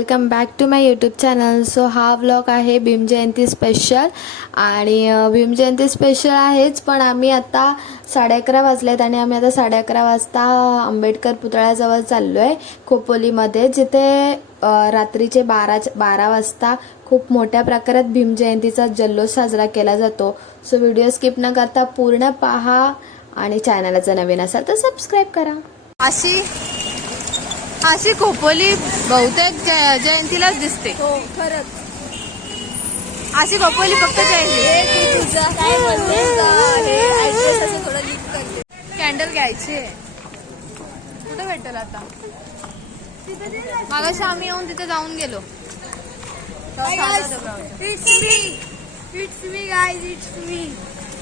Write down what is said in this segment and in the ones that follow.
Welcome back to my YouTube channel. So हा vlog आहे भीम जयंती special आणि भीमजयंती भीम जयंती स्पेशल आहेच पण आम्ही आता साडे अकरा आहेत आणि आम्ही आता साडे अकरा वाजता आंबेडकर पुतळ्याजवळ चाललो आहे खोपोलीमध्ये जिथे रात्रीचे बारा बारा वाजता खूप मोठ्या प्रकारात भीम जयंतीचा जल्लोष साजरा केला जातो. सो व्हिडिओ स्किप न करता पूर्ण पहा आणि चॅनलचं नवीन असाल तर सबस्क्राईब करा. अशी अशी खोपोली बहुतेक जय- जयंतीलाच दिसते. हो खरंच. अशी खोपोली फक्त जयंती. तू तुझं काय बोलतेस का? हे ऍड्रेस असं थोडं करते. कॅन्डल घ्यायची कुठं भेटेल आता? मागाशी आम्ही येऊन तिथे जाऊन गेलो. तेव्हा सांगत होता. भाऊ. It's me it's me guys it's me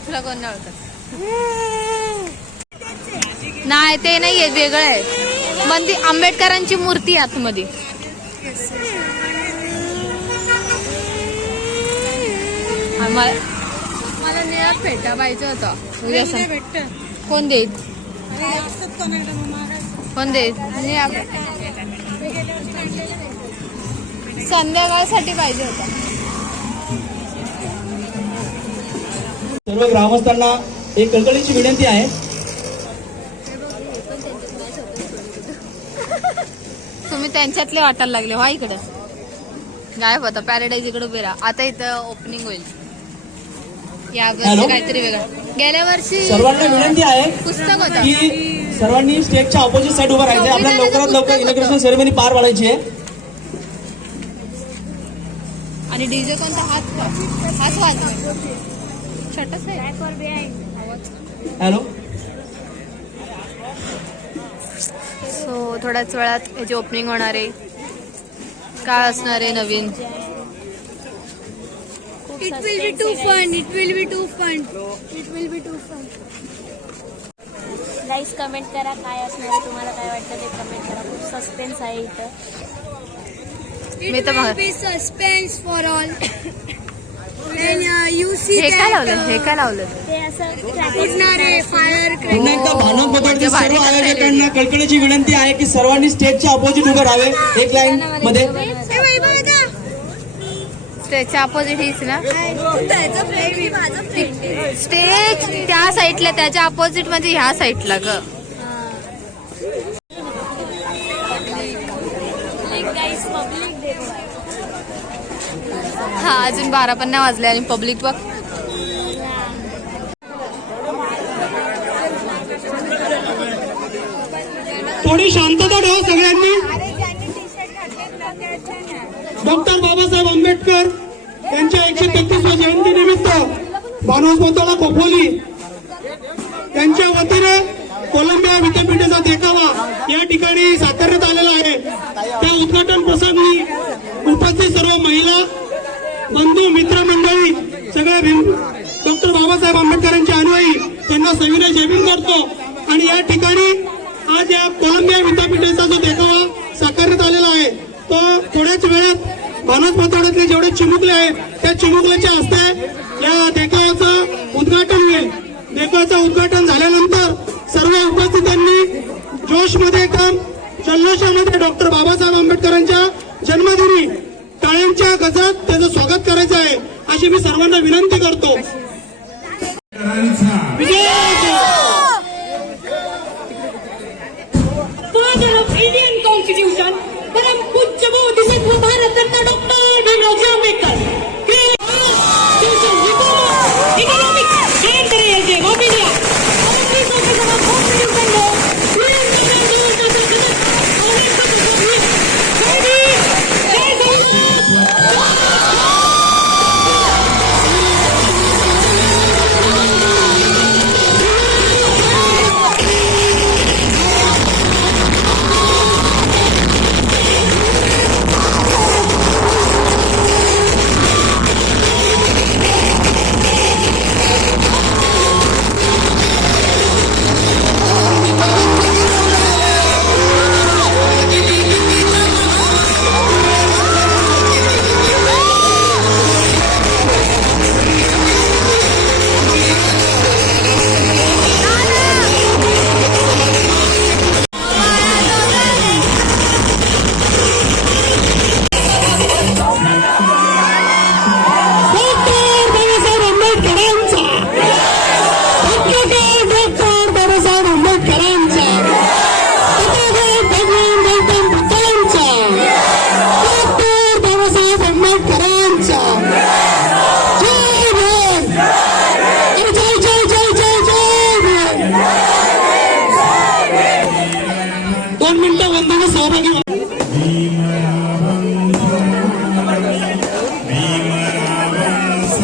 तुला कोण नाही ओळखत नाही ते नाहीये वेगळं आहे. मंदिर आंबेडकरांची मूर्ती आतमध्ये. आम्हाला मला निळा फेटा पाहिजे होता. उद्या सं- कोण देईल? कोण देईल? निळा फेटा. संध्याकाळसाठी पाहिजे होता. सर्व ग्रामस्थांना एक कळकळीची विनंती आहे. त्यांच्यातले वाटायला लागले व्हा इकडं. गायब होता पॅराडाईज इकडे उभे राहा. आता इथं ओपनिंग होईल. या वर्षी? काहीतरी वेगळं. गेल्या वर्षी सर्वांना विनंती आहे पुस्तक होतं. की सर्वांनी स्टेजच्या ऑपोजिट साईड उभं राहायचं आपल्याला लवकरात लवकर इलेक्ट्रिशन सेरेमनी पार पाडायची आहे. आणि डीजे कोणता? हाच हाच वाजवा छोटाच हॅलो सो थोड्याच वेळात याची ओपनिंग होणार आहे काय असणार आहे नवीन? It will be too fun it will be too fun it will be too fun guys comment करा काय असणार आहे तुम्हाला काय वाटतं ते कमेंट करा. खूप सस्पेन्स आहे इथं. मी तर सस्पेन्स फॉर ऑल हे काय लावलं? हे uh, काय लावलं? पुन्हा एकदा भानक म्हणजे सर्व. आयोजकांना कळकळीची विनंती आहे की सर्वांनी स्टेजच्या ऑपोजिट उभे राहावे. एक लाईन मध्ये. स्टेजच्या अपोजिट हीच ना? स्टेज त्या साईडला त्याच्या अपोजिट म्हणजे ह्या साईडला ग गाईज पब्लिक देखो हा अजून बारा पण नाही वाजले आणि पब्लिक बघ. थोडी शांतता ठेवा सगळ्यांनी. डॉक्टर बाबासाहेब आंबेडकर यांच्या एकशे तेहतीसव्या जयंती निमित्त भानोस्मताला खोपोली यांच्या वतीने कोलंबिया विद्यापीठाचा देखावा या ठिकाणी साकारण्यात आलेला आहे. त्या उद्घाटन प्रसंगी बंधू मित्र मंडळी सगळ्या डॉक्टर बाबासाहेब आंबेडकरांचे अनुयायी त्यांना सविनय जयभीम करतो. आणि या ठिकाणी आज या कोलंबिया विद्यापीठाचा जो देखावा साकारण्यात आलेला आहे तो थोड्याच वेळात भानस मतवाड्यातले जेवढे चिमुकले आहेत त्या चिमुकल्याच्या हस्ते या देखावाचं उद्घाटन होईल. देखावाचं उद्घाटन झाल्यानंतर सर्व उपस्थितांनी जोशमध्ये एकदम जल्लोषामध्ये डॉक्टर बाबासाहेब आंबेडकरांच्या जन्मदिनी टाळ्यांच्या गजात त्याचं स्वागत करायचं आहे अशी मी सर्वांना विनंती करतो. इंडियन कॉन्स्टिट्यूशन परम पूज्य Bharat Ratna doctor Bhimrao Ambedkar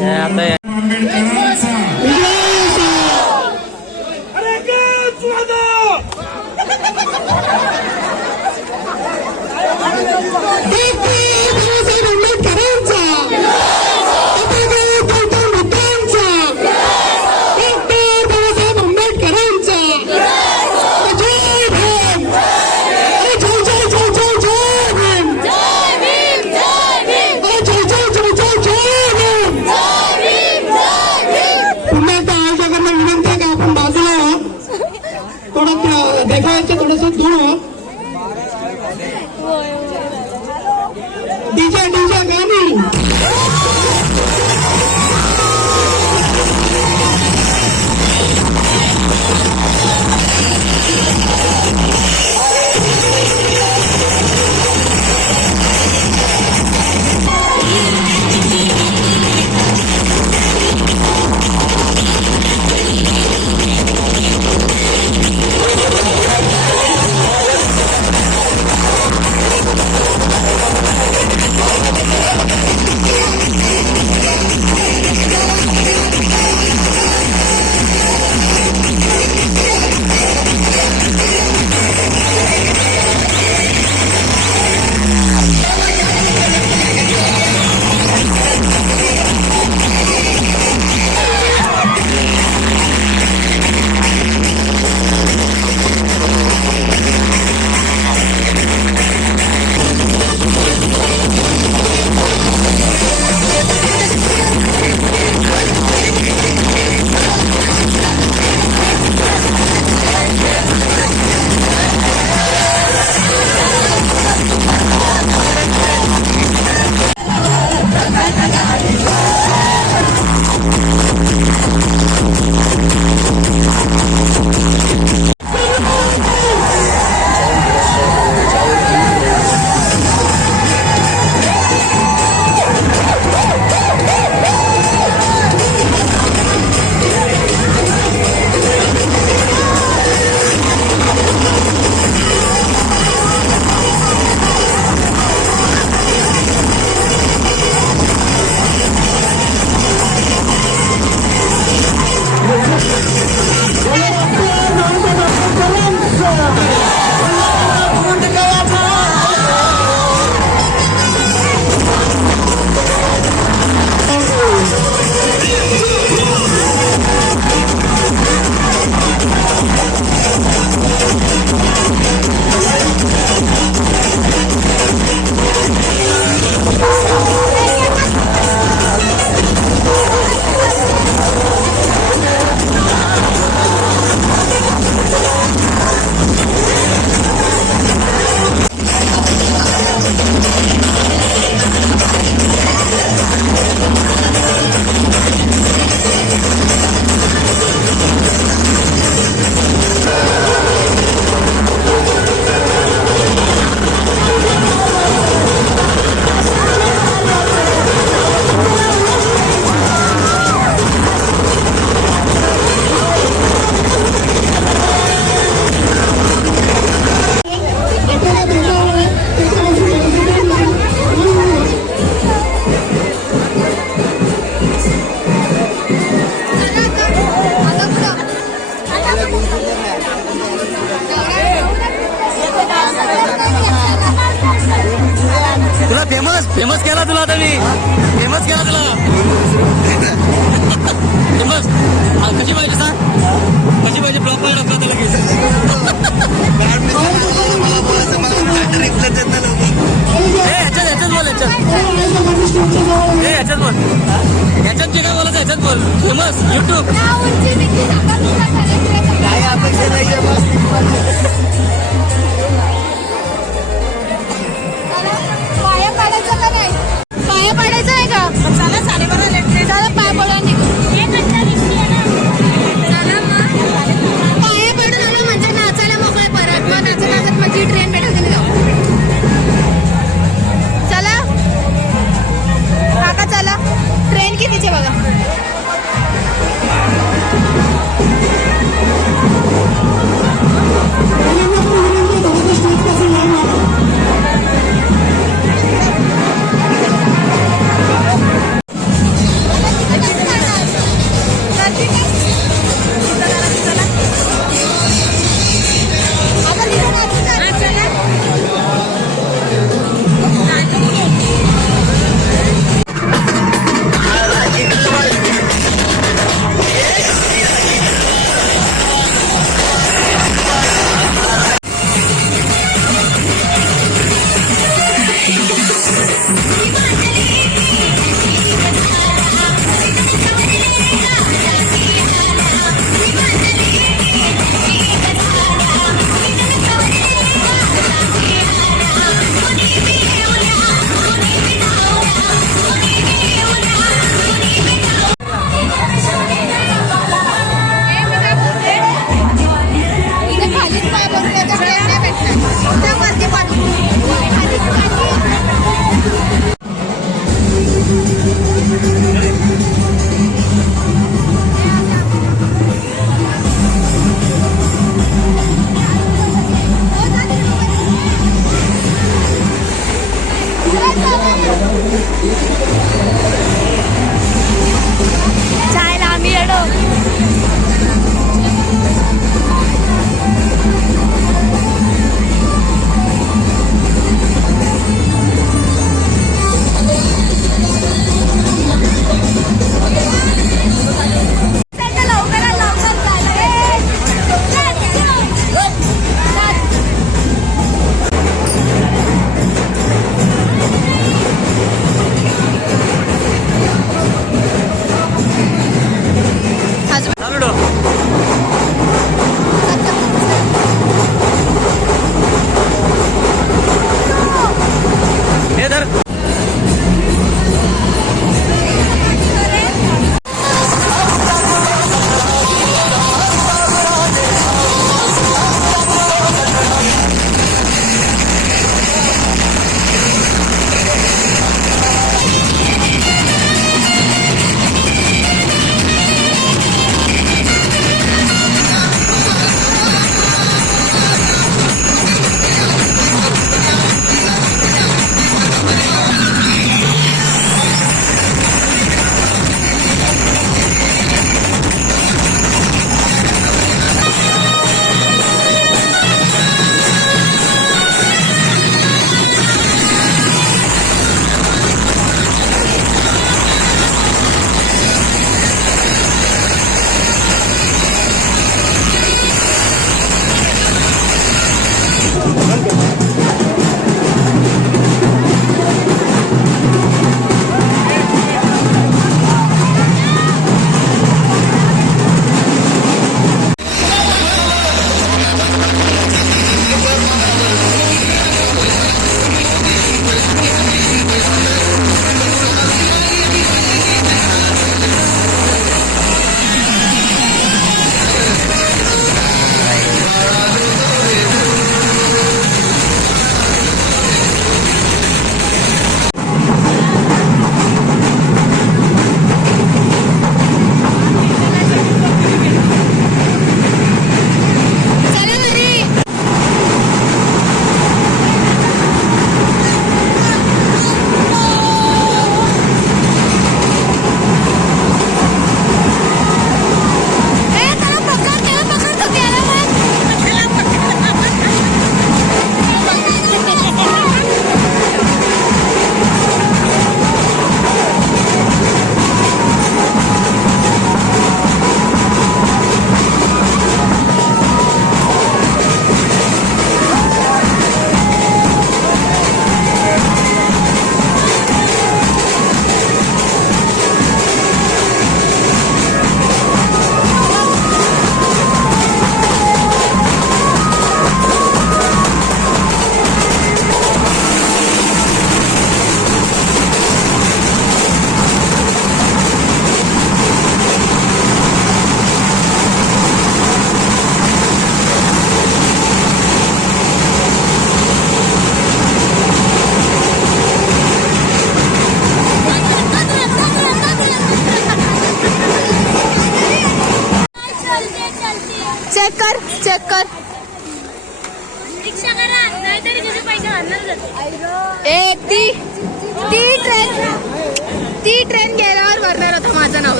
Yeah, man.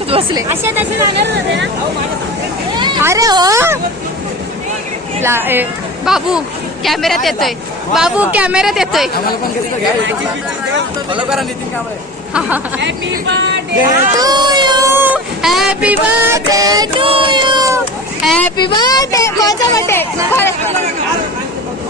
करत बसले. अशा तसे जाणार होते ना? अरे हो. बाबू कॅमेऱ्यात येतोय. बाबू कॅमेऱ्यात येतोय. फॉलो करा Nitin Kamble. To you happy birthday to you happy birthday माझा बर्थडे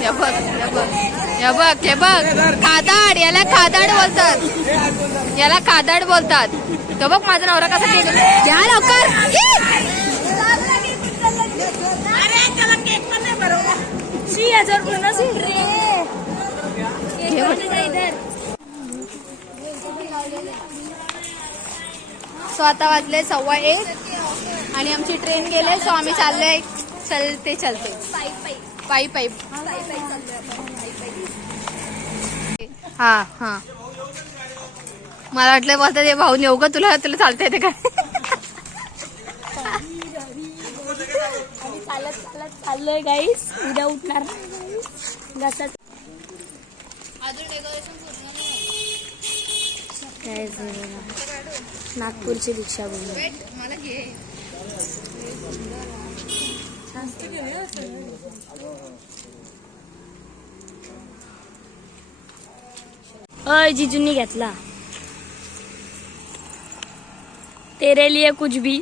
हे बघ हे बघ. हे बघ हे बघ. खादाड याला खादाड बोलतात. याला खादाड बोलतात. तो बघ माझा नवरा कसा केक घ्या लवकर. सो आता वाजले सव्वा एक. आणि आमची ट्रेन गेले सो आम्ही चाललोय. चलते चलते. पायी पायी. हा हा. मला वाटलं बोलतात हे भाऊ नेऊ का तुला तुला चालता येते का? आम्ही चालत चालत चाललोय गाईस उद्या उठणार घासात काय नागपूरची रिक्षा बोलून मला घे. अय जिजूंनी घेतला. तेरे लिए कुछ भी.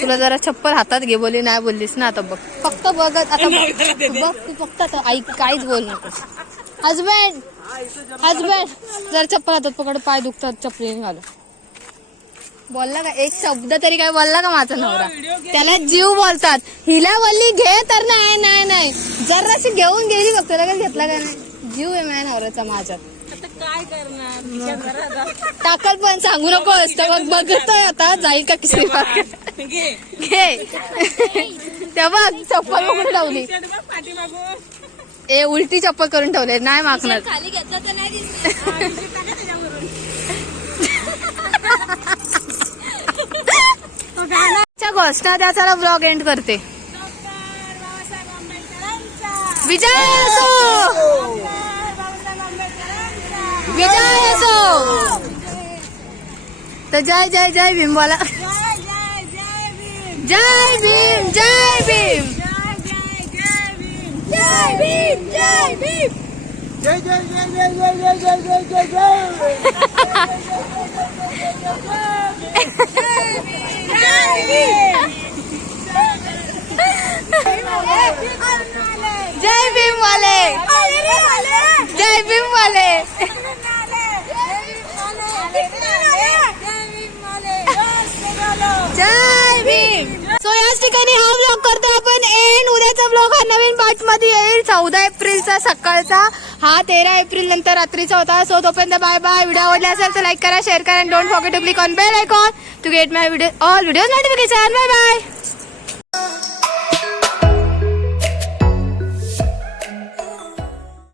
तुला जरा चप्पल हातात घे बोली नाही बोललीस ना आता बघ. फक्त बघत आता बघ. बघ, तू फक्त आता ऐक काहीच बोल नकोस हजबंड हजबंड जर चप्पल हातात पकड पाय दुखतात चपलीने घालू. बोलला का? एक शब्द तरी काय बोलला का माझा नवरा? त्याला जीव बोलतात. हिला बोलली घे तर नाही नाही नाही. जराशी घेऊन गेली फक्त लगेच घेतला का नाही? जीव आहे माझ्या नवऱ्याचा माझ्यात. काय करणार? टाकल पण सांगू नको असतं मग बघतोय आता जाईल का किसी घे. तेव्हा चप्पल कुठे ठेवली ए उलटी चप्पल करून ठेवले नाही मागणार. खाली घेतला तर नाही गोष्ट त्या चला ब्लॉग एंड करते. विजय असो! विजय असो! तर जय जय जय! भीम बोला जय भीम जय भीम जय भीम जय भीम जय भीम वाले जय भीम वाले जय भीम सो याच ठिकाणी हा ब्लॉग करतो आपण. एंड उद्याचा ब्लॉग हा नवीन पार्टमध्ये येईल. चौदा एप्रिलचा सकाळचा. हा तेरा एप्रिल नंतर रात्रीचा होता. सो तोपर्यंत बाय बाय व्हिडिओ आवडला असेल तर लाईक करा शेअर करा don't forget to click on bell icon to get my video all video notification bye bye